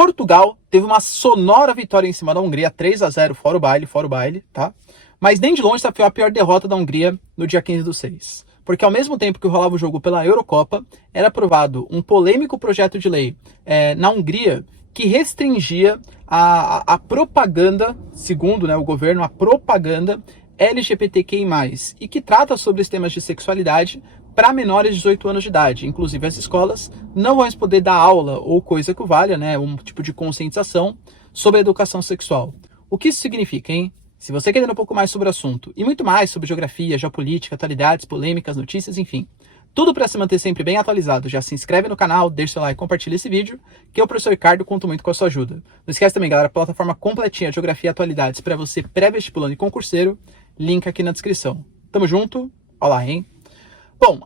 Portugal teve uma sonora vitória em cima da Hungria, 3-0, fora o baile, tá? Mas nem de longe essa foi a pior derrota da Hungria no dia 15/6. Porque ao mesmo tempo que rolava o jogo pela Eurocopa, era aprovado um polêmico projeto de lei na Hungria que restringia a propaganda, segundo, né, o governo, a propaganda LGBTQI+, e que trata sobre os temas de sexualidade para menores de 18 anos de idade. Inclusive, as escolas não vão poder dar aula ou coisa que o valha, né, um tipo de conscientização sobre a educação sexual. O que isso significa, hein? Se você quer entender um pouco mais sobre o assunto e muito mais sobre geografia, geopolítica, atualidades, polêmicas, notícias, enfim, tudo para se manter sempre bem atualizado, já se inscreve no canal, deixa seu like, compartilha esse vídeo, que eu, professor Ricardo, conto muito com a sua ajuda. Não esquece também, galera, a plataforma completinha de geografia e atualidades para você pré-vestibulando e concurseiro, link aqui na descrição. Tamo junto, olha lá, hein? Bom,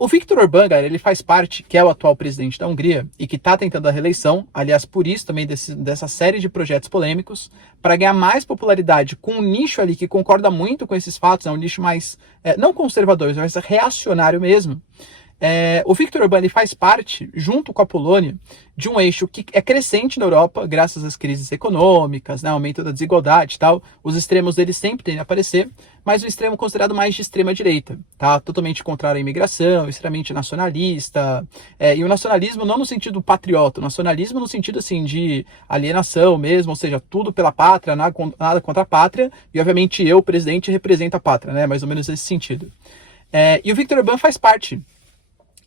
o Viktor Orbán, galera, ele faz parte, que é o atual presidente da Hungria, e que está tentando a reeleição, aliás, por isso também dessa série de projetos polêmicos, para ganhar mais popularidade com um nicho ali que concorda muito com esses fatos, é um nicho mais, não conservador, mas reacionário mesmo. O Viktor Orbán ele faz parte, junto com a Polônia, de um eixo que é crescente na Europa, graças às crises econômicas, né, aumento da desigualdade e tal. Os extremos deles sempre tendem a aparecer, mas o extremo considerado mais de extrema direita, tá? Totalmente contrário à imigração, extremamente nacionalista, e o nacionalismo não no sentido patriota, o nacionalismo no sentido assim de alienação mesmo, ou seja, tudo pela pátria, nada contra a pátria, e obviamente eu, presidente, represento a pátria, né? Mais ou menos nesse sentido. E o Viktor Orbán faz parte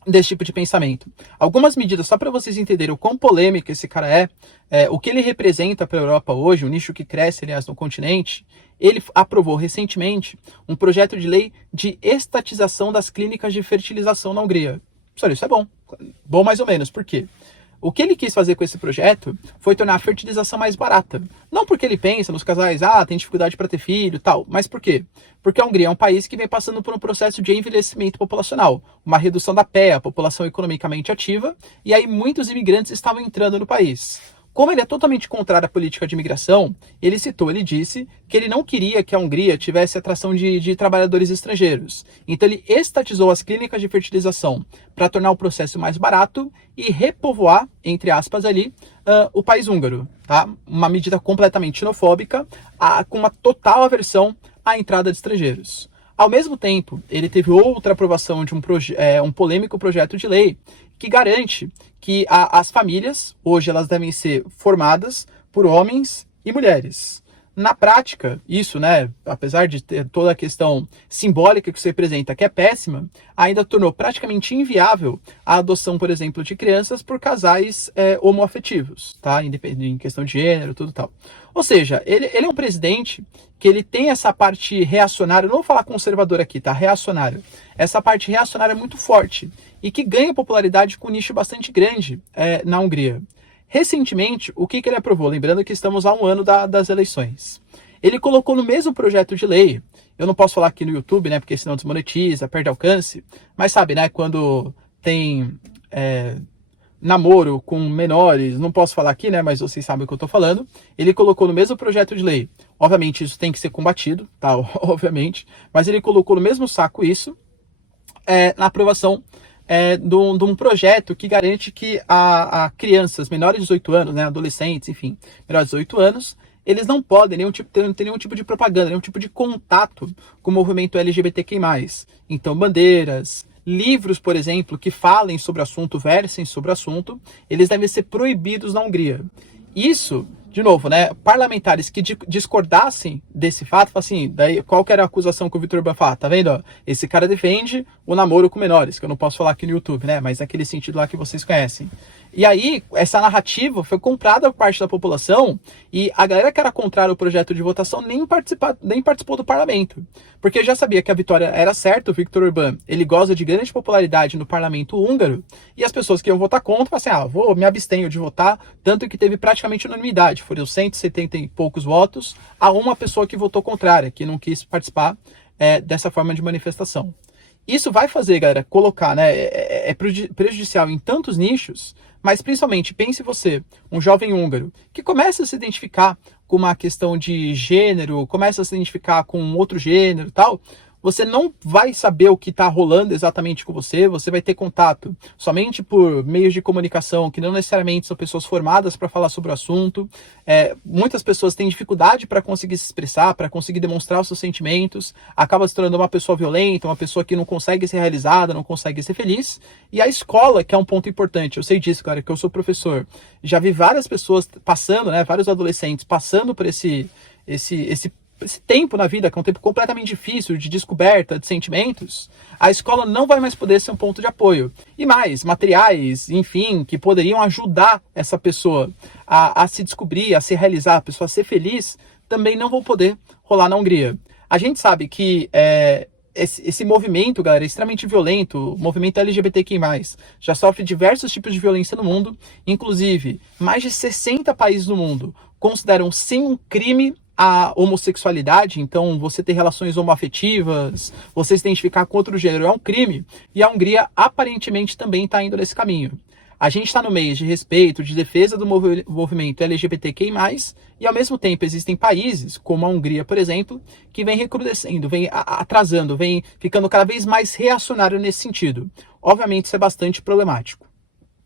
desse tipo de pensamento. Algumas medidas, só para vocês entenderem o quão polêmico esse cara o que ele representa para a Europa hoje, um nicho que cresce, aliás, no continente. Ele aprovou recentemente um projeto de lei de estatização das clínicas de fertilização na Hungria. Olha, isso é bom. Bom mais ou menos. Por quê? O que ele quis fazer com esse projeto foi tornar a fertilização mais barata. Não porque ele pensa nos casais, tem dificuldade para ter filho e tal, mas por quê? Porque a Hungria é um país que vem passando por um processo de envelhecimento populacional, uma redução da PEA, a população economicamente ativa, e aí muitos imigrantes estavam entrando no país. Como ele é totalmente contrário à política de imigração, ele disse que ele não queria que a Hungria tivesse atração de trabalhadores estrangeiros. Então ele estatizou as clínicas de fertilização para tornar o processo mais barato e repovoar, entre aspas ali, o país húngaro. Tá? Uma medida completamente xenofóbica, com uma total aversão à entrada de estrangeiros. Ao mesmo tempo, ele teve outra aprovação de um polêmico projeto de lei que garante que as famílias, hoje, elas devem ser formadas por homens e mulheres. Na prática, isso, né, apesar de ter toda a questão simbólica que isso representa, que é péssima, ainda tornou praticamente inviável a adoção, por exemplo, de crianças por casais homoafetivos, tá? Independente em questão de gênero, tudo tal. Ou seja, ele é um presidente que ele tem essa parte reacionária, não vou falar conservador aqui, tá? Reacionário. Essa parte reacionária é muito forte e que ganha popularidade com um nicho bastante grande na Hungria. Recentemente, o que ele aprovou? Lembrando que estamos há um ano das eleições. Ele colocou no mesmo projeto de lei, eu não posso falar aqui no YouTube, né, porque senão desmonetiza, perde alcance, mas sabe, né, quando tem namoro com menores, não posso falar aqui, né, mas vocês sabem o que eu tô falando, ele colocou no mesmo projeto de lei. Obviamente isso tem que ser combatido, tá, obviamente, mas ele colocou no mesmo saco isso, na aprovação de um projeto que garante que a crianças menores de 18 anos, né, adolescentes, enfim, menores de 18 anos, eles não podem ter nenhum tipo de propaganda, nenhum tipo de contato com o movimento LGBTQI+. Então, bandeiras, livros, por exemplo, que falem sobre o assunto, versem sobre o assunto, eles devem ser proibidos na Hungria. Isso, de novo, né, parlamentares que discordassem desse fato, assim, daí qual que era a acusação que o Viktor Orbán fala? Tá vendo? Ó, esse cara defende o namoro com menores, que eu não posso falar aqui no YouTube, né, mas naquele sentido lá que vocês conhecem. E aí, essa narrativa foi comprada por parte da população e a galera que era contrária ao projeto de votação nem participou do parlamento. Porque já sabia que a vitória era certa, o Viktor Orbán, ele goza de grande popularidade no parlamento húngaro, e as pessoas que iam votar contra, falaram assim, vou me abstenho de votar, tanto que teve praticamente unanimidade, foram 170 e poucos votos, a uma pessoa que votou contrária, que não quis participar dessa forma de manifestação. Isso vai fazer, galera, colocar, né, é prejudicial em tantos nichos, mas principalmente, pense você, um jovem húngaro, que começa a se identificar com uma questão de gênero, começa a se identificar com outro gênero e tal, você não vai saber o que está rolando exatamente com você, você vai ter contato somente por meios de comunicação que não necessariamente são pessoas formadas para falar sobre o assunto. Muitas pessoas têm dificuldade para conseguir se expressar, para conseguir demonstrar os seus sentimentos, acaba se tornando uma pessoa violenta, uma pessoa que não consegue ser realizada, não consegue ser feliz. E a escola, que é um ponto importante, eu sei disso, cara, que eu sou professor, já vi várias pessoas passando, né, vários adolescentes passando por esse tempo na vida, que é um tempo completamente difícil, de descoberta, de sentimentos. A escola não vai mais poder ser um ponto de apoio. E mais, materiais, enfim, que poderiam ajudar essa pessoa a se descobrir, a se realizar, a pessoa a ser feliz, também não vão poder rolar na Hungria. A gente sabe que esse movimento, galera, é extremamente violento, o movimento LGBTQI+, já sofre diversos tipos de violência no mundo, inclusive mais de 60 países no mundo consideram sim um crime a homossexualidade, então você ter relações homoafetivas, você se identificar com outro gênero é um crime, e a Hungria aparentemente também está indo nesse caminho. A gente está no meio de respeito, de defesa do movimento LGBTQI+, e ao mesmo tempo existem países, como a Hungria, por exemplo, que vem recrudescendo, vem atrasando, vem ficando cada vez mais reacionário nesse sentido. Obviamente isso é bastante problemático.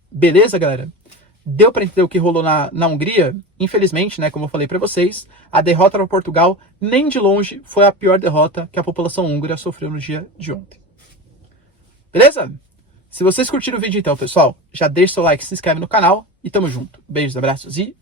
Beleza, galera? Deu para entender o que rolou na Hungria? Infelizmente, né, como eu falei para vocês, a derrota para Portugal nem de longe foi a pior derrota que a população húngara sofreu no dia de ontem. Beleza? Se vocês curtiram o vídeo então, pessoal, já deixa seu like, se inscreve no canal e tamo junto. Beijos, abraços e